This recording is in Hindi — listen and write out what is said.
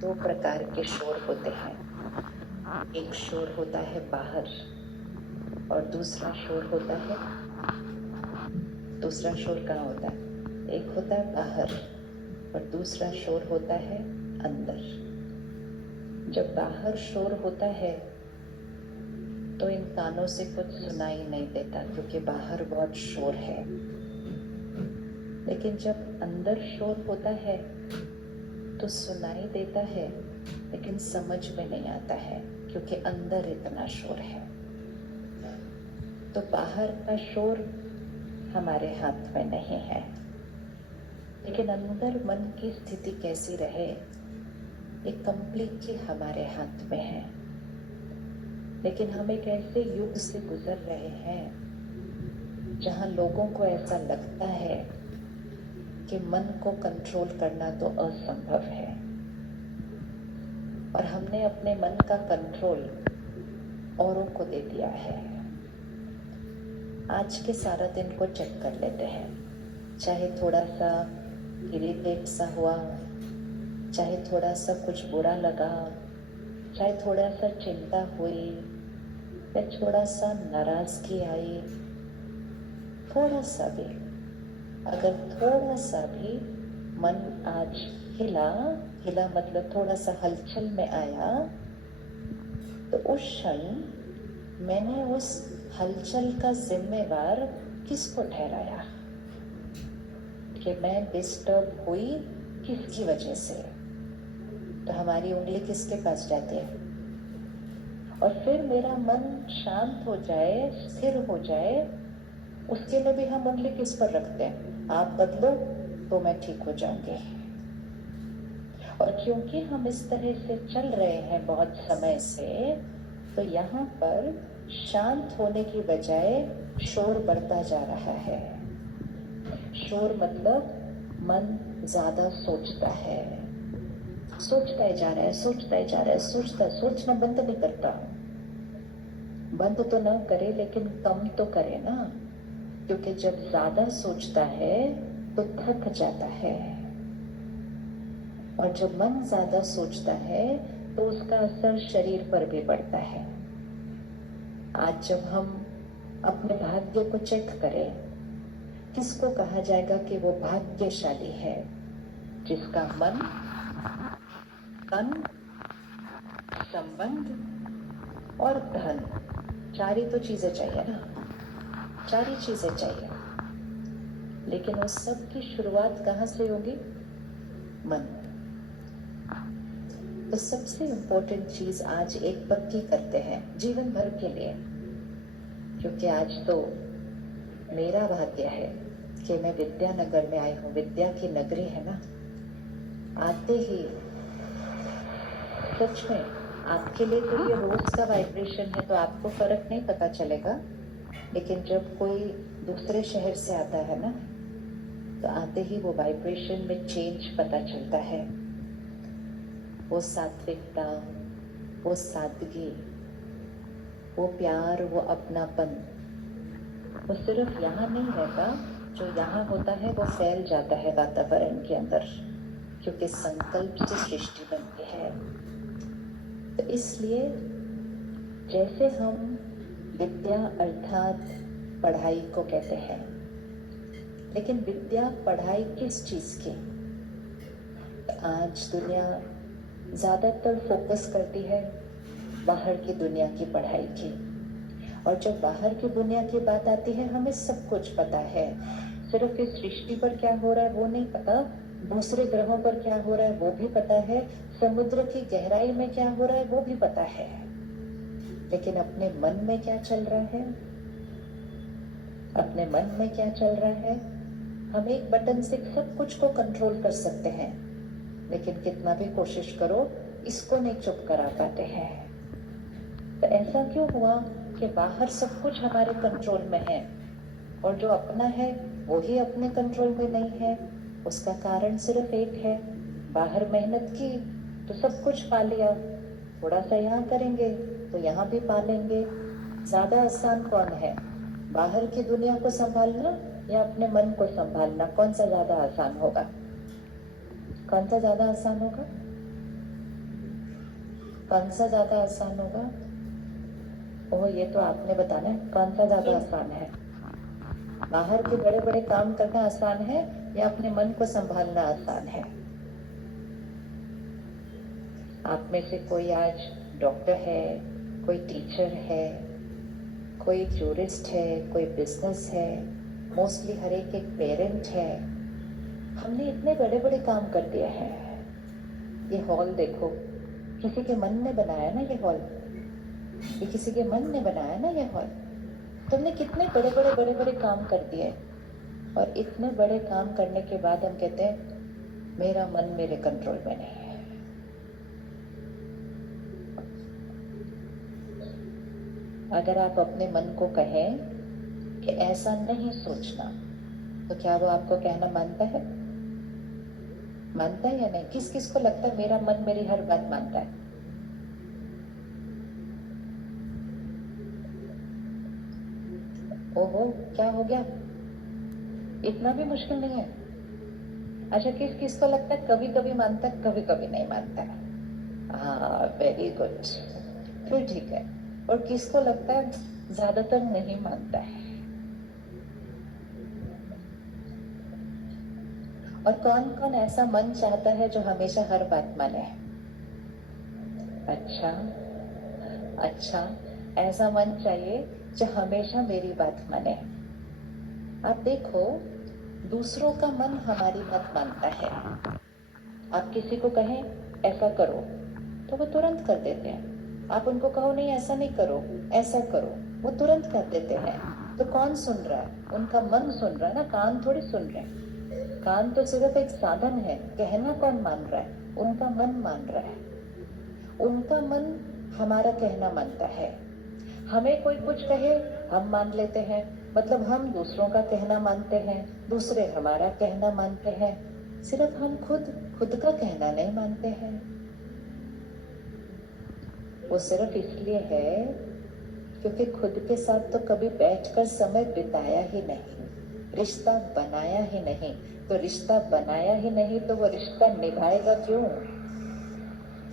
दो प्रकार के शोर होते हैं। एक शोर होता है बाहर और दूसरा शोर होता है, दूसरा शोर कहाँ होता है? एक होता है बाहर और दूसरा शोर होता है अंदर। जब बाहर शोर होता है तो इन कानों से कुछ सुनाई नहीं देता क्योंकि बाहर बहुत शोर है। लेकिन जब अंदर शोर होता है तो सुनाई देता है लेकिन समझ में नहीं आता है क्योंकि अंदर इतना शोर है। तो बाहर का शोर हमारे हाथ में नहीं है, लेकिन अंदर मन की स्थिति कैसी रहे ये कंप्लीटली हमारे हाथ में है। लेकिन हम एक ऐसे युग से गुजर रहे हैं जहां लोगों को ऐसा लगता है कि मन को कंट्रोल करना तो असंभव है और हमने अपने मन का कंट्रोल औरों को दे दिया है। आज के सारा दिन को चेक कर लेते हैं, चाहे थोड़ा सा इरिटेट सा हुआ, चाहे थोड़ा सा कुछ बुरा लगा, चाहे थोड़ा सा चिंता हुई या थोड़ा सा नाराजगी आई, थोड़ा सा भी, अगर थोड़ा सा भी मन आज हिला हिला मतलब थोड़ा सा हलचल में आया, तो उस क्षण मैंने उस हलचल का जिम्मेवार किसको ठहराया कि मैं डिस्टर्ब हुई किसकी वजह से। तो हमारी उंगली किसके पास जाती है? और फिर मेरा मन शांत हो जाए, स्थिर हो जाए, उसके लिए भी हम उंगली किस पर रखते हैं? आप बदलो तो मैं ठीक हो जाऊंगी। और क्योंकि हम इस तरह से चल रहे हैं बहुत समय से, तो यहाँ पर शांत होने की बजाय शोर बढ़ता जा रहा है। शोर मतलब मन ज्यादा सोचता है, सोचता ही जा रहा है, सोचता ही जा रहा है, सोचना बंद नहीं करता। बंद तो ना करे लेकिन कम तो करे ना, क्योंकि जब ज्यादा सोचता है तो थक जाता है और जब मन ज्यादा सोचता है तो उसका असर शरीर पर भी पड़ता है। आज जब हम अपने भाग्य को चेक करें, किसको कहा जाएगा कि वो भाग्यशाली है? जिसका मन, तन, संबंध और धन, चार ही तो चीजें चाहिए ना, चार ही चीजें चाहिए। लेकिन उस सब की शुरुआत कहाँ से होगी? मन। तो सबसे इम्पोर्टेंट चीज आज एक पक्की करते हैं जीवन भर के लिए, क्योंकि आज तो मेरा भाग्य है कि मैं विद्यानगर में आई हूँ। विद्या की नगरी है ना। आते ही सच में आपके लिए तो ये रोज का वाइब्रेशन है तो आपको फर्क नहीं पता चलेगा, लेकिन जब कोई दूसरे शहर से आता है ना, तो आते ही वो वाइब्रेशन में चेंज पता चलता है। वो सात्विकता, वो सादगी, वो प्यार, वो अपनापन, वो सिर्फ यहाँ नहीं रहता, जो यहाँ होता है वो फैल जाता है वातावरण के अंदर, क्योंकि संकल्प से सृष्टि बनती है। तो इसलिए जैसे हम विद्या अर्थात पढ़ाई को कहते हैं, लेकिन विद्या पढ़ाई किस चीज की? तो आज दुनिया ज्यादातर फोकस करती है बाहर की दुनिया की पढ़ाई की, और जब बाहर की दुनिया की बात आती है हमें सब कुछ पता है। सिर्फ इस सृष्टि पर क्या हो रहा है वो नहीं पता, दूसरे ग्रहों पर क्या हो रहा है वो भी पता है, समुद्र की गहराई में क्या हो रहा है वो भी पता है। लेकिन अपने मन में क्या चल रहा है? अपने मन में क्या चल रहा है? हम एक बटन से सब कुछ को कंट्रोल कर सकते हैं, लेकिन कितना भी कोशिश करो इसको नहीं चुप करा पाते हैं। तो ऐसा क्यों हुआ कि बाहर सब कुछ हमारे कंट्रोल में है और जो अपना है वो ही अपने कंट्रोल में नहीं है? उसका कारण सिर्फ एक है, बाहर मेहनत की तो सब कुछ पा लिया, थोड़ा सा यहाँ करेंगे तो यहाँ भी पा लेंगे। ज्यादा आसान कौन है, बाहर की दुनिया को संभालना या अपने मन को संभालना? कौन सा ज्यादा आसान होगा? कौन सा ज्यादा आसान होगा? कौन सा ज्यादा आसान होगा? ओह, ये तो आपने बताना है, कौन सा ज्यादा आसान है? बाहर के बड़े बड़े काम करना आसान है या अपने मन को संभालना आसान है? आप में से कोई आज डॉक्टर है, कोई टीचर है, कोई जूरिस्ट है, कोई बिजनेस है, मोस्टली हर एक पेरेंट है। हमने इतने बड़े बड़े काम कर दिए हैं। ये हॉल देखो, किसी के मन ने बनाया ना ये हॉल, ये किसी के मन ने बनाया ना ये हॉल। तुमने कितने बड़े बड़े बड़े बड़े काम कर दिए, और इतने बड़े काम करने के बाद हम कहते हैं मेरा मन मेरे कंट्रोल में नहीं है। अगर आप अपने मन को कहें कि ऐसा नहीं सोचना, तो क्या वो आपको कहना मानता है? मानता है या नहीं? किस किस को लगता है मेरा मन मेरी हर बात मानता है? ओहो, क्या हो गया? इतना भी मुश्किल नहीं है? अच्छा, किस किस को लगता है कभी कभी मानता है, कभी कभी नहीं मानता है? हाँ, वेरी गुड, फिर ठीक है। और किसको लगता है ज्यादातर नहीं मानता है? और कौन कौन ऐसा मन चाहता है जो हमेशा हर बात माने? अच्छा, अच्छा, ऐसा मन चाहिए जो हमेशा मेरी बात माने। आप देखो, दूसरों का मन हमारी बात मानता है। आप किसी को कहें ऐसा करो, तो वो तुरंत कर देते हैं। आप उनको कहो नहीं ऐसा नहीं करो, ऐसा करो, वो तुरंत कर देते हैं। तो कौन सुन रहा है? उनका मन सुन रहा है ना, कान थोड़ी सुन रहे हैं। कान तो सिर्फ एक साधन है, कहना कौन मान रहा है? उनका मन मान रहा है। उनका मन हमारा कहना मानता है। हमें कोई कुछ कहे, हम मान लेते हैं, मतलब हम दूसरों का कहना मानते हैं, दूसरे हमारा कहना मानते हैं। सिर्फ हम खुद खुद का कहना नहीं मानते हैं। वो सिर्फ इसलिए है क्योंकि खुद के साथ तो कभी बैठकर समय बिताया ही नहीं, रिश्ता बनाया ही नहीं। तो रिश्ता बनाया ही नहीं तो वो रिश्ता निभाएगा क्यों?